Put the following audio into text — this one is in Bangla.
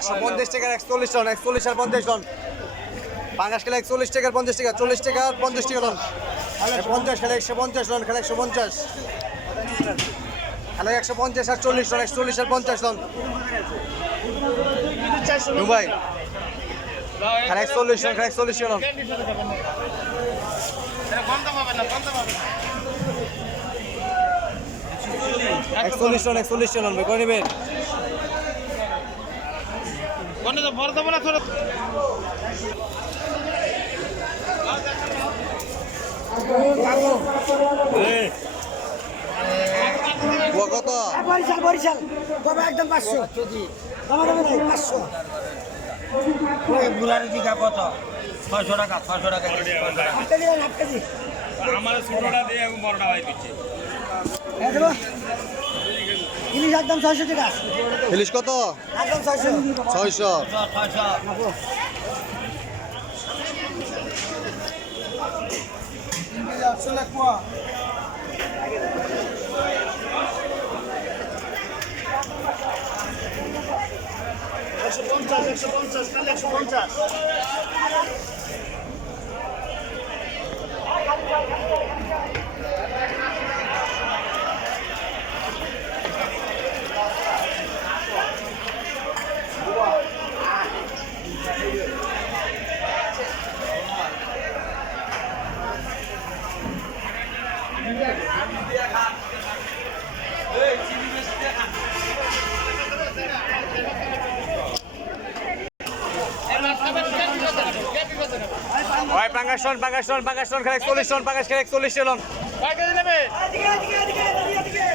150 টাকার 41 টন 41 আর 50 টন পাঙ্গাস খেলে 41 টাকার 50 টাকা 40 টাকা 50 টাকা টন 50 খেলে 150 টন খেলে 150 খেলে 150 আর 40 টন 140 আর 50 টন দুবাই খেলে 140 টন খেলে 140 টন 41 টন 41 টন করে নেবেন কোনে তো ভর দেব না থোড়া কত বরিশাল কবে একদম 500 দাম দাম নাই 500 ওই বুলারি দিকা কত 600 টাকা 600 টাকা হাফ কেজি আমার ছোটটা দিয়ে আমি বড়টা ভাই দিচ্ছি এই দেব ইলিশ একদম 600 টাকা ইলিশ কত একদম 600 600 ওই পাঙ্গাস টন খেলে 41 টন পাঙ্গাস খেলে 41 টন কয় কেজি নেবে এদিকে